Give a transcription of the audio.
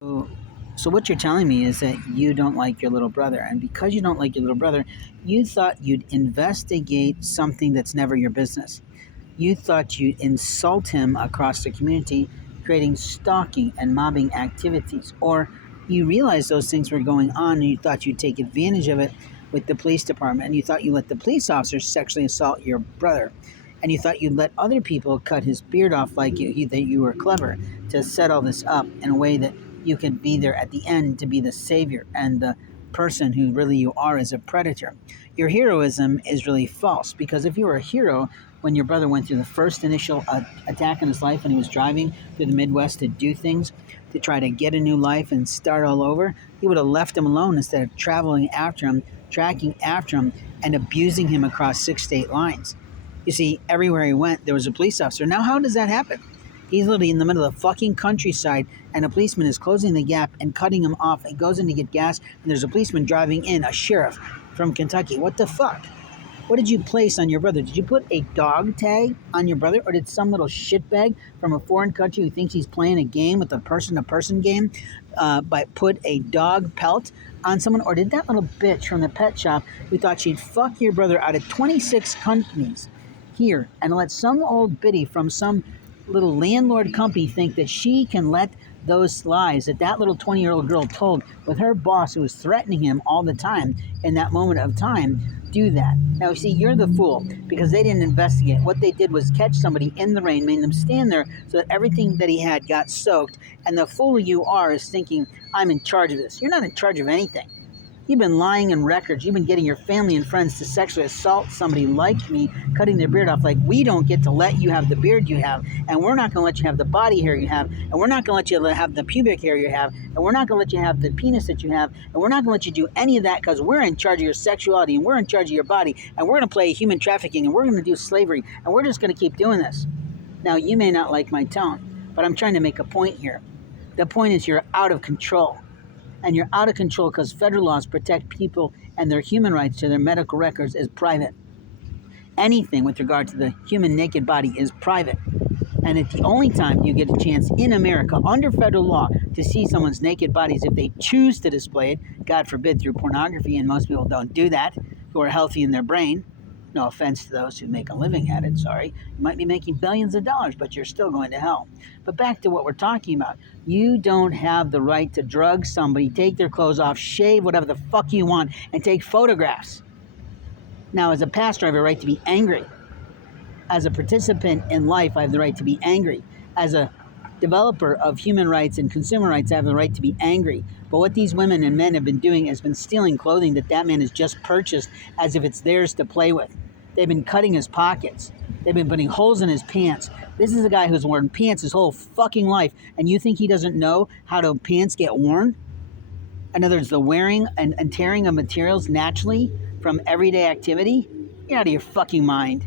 So, so what you're telling me is that you don't like your little brother, and because you don't like your little brother, you thought you'd investigate something that's never your business. You thought you'd insult him across the community, creating stalking and mobbing activities, or you realized those things were going on, and you thought you'd take advantage of it with the police department, and you thought you let the police officers sexually assault your brother, and you thought you'd let other people cut his beard off like that you were clever to set all this up in a way that you could be there at the end to be the savior and the person who really you are is a predator. Your heroism is really false because if you were a hero when your brother went through the first initial attack in his life and he was driving through the Midwest to do things, to try to get a new life and start all over, you would have left him alone instead of traveling after him, tracking after him, and abusing him across 6 state lines. You see, everywhere he went, there was a police officer. Now, how does that happen? He's literally in the middle of the fucking countryside, and a policeman is closing the gap and cutting him off. He goes in to get gas, and there's a policeman driving in, a sheriff from Kentucky. What the fuck? What did you place on your brother? Did you put a dog tag on your brother, or did some little shitbag from a foreign country who thinks he's playing a game with a person-to-person game, but put a dog pelt on someone? Or did that little bitch from the pet shop who thought she'd fuck your brother out of 26 companies here and let some old biddy from some little landlord company think that she can let those lies that little 20-year-old girl told with her boss who was threatening him all the time in that moment of time do that? Now, see, you're the fool because they didn't investigate. What they did was catch somebody in the rain, made them stand there so that everything that he had got soaked, and the fool you are is thinking, I'm in charge of this. You're not in charge of anything. You've been lying in records. You've been getting your family and friends to sexually assault somebody like me, cutting their beard off. Like, we don't get to let you have the beard you have, and we're not going to let you have the body hair you have, and we're not going to let you have the pubic hair you have, and we're not going to let you have the penis that you have, and we're not going to let you do any of that because we're in charge of your sexuality, and we're in charge of your body, and we're going to play human trafficking, and we're going to do slavery, and we're just going to keep doing this. Now, you may not like my tone, but I'm trying to make a point here. The point is you're out of control. And you're out of control because federal laws protect people and their human rights to their medical records is private. Anything with regard to the human naked body is private. And it's the only time you get a chance in America under federal law to see someone's naked bodies if they choose to display it, God forbid, through pornography, and most people don't do that, who are healthy in their brain. No offense to those who make a living at it, sorry. You might be making billions of dollars, but you're still going to hell. But back to what we're talking about. You don't have the right to drug somebody, take their clothes off, shave whatever the fuck you want, and take photographs. Now, as a pastor, I have a right to be angry. As a participant in life, I have the right to be angry. As a developer of human rights and consumer rights, I have the right to be angry. But what these women and men have been doing has been stealing clothing that man has just purchased as if it's theirs to play with. They've been cutting his pockets. They've been putting holes in his pants. This is a guy who's worn pants his whole fucking life, and you think he doesn't know how to pants get worn? In other words, the wearing and tearing of materials naturally from everyday activity? You're out of your fucking mind.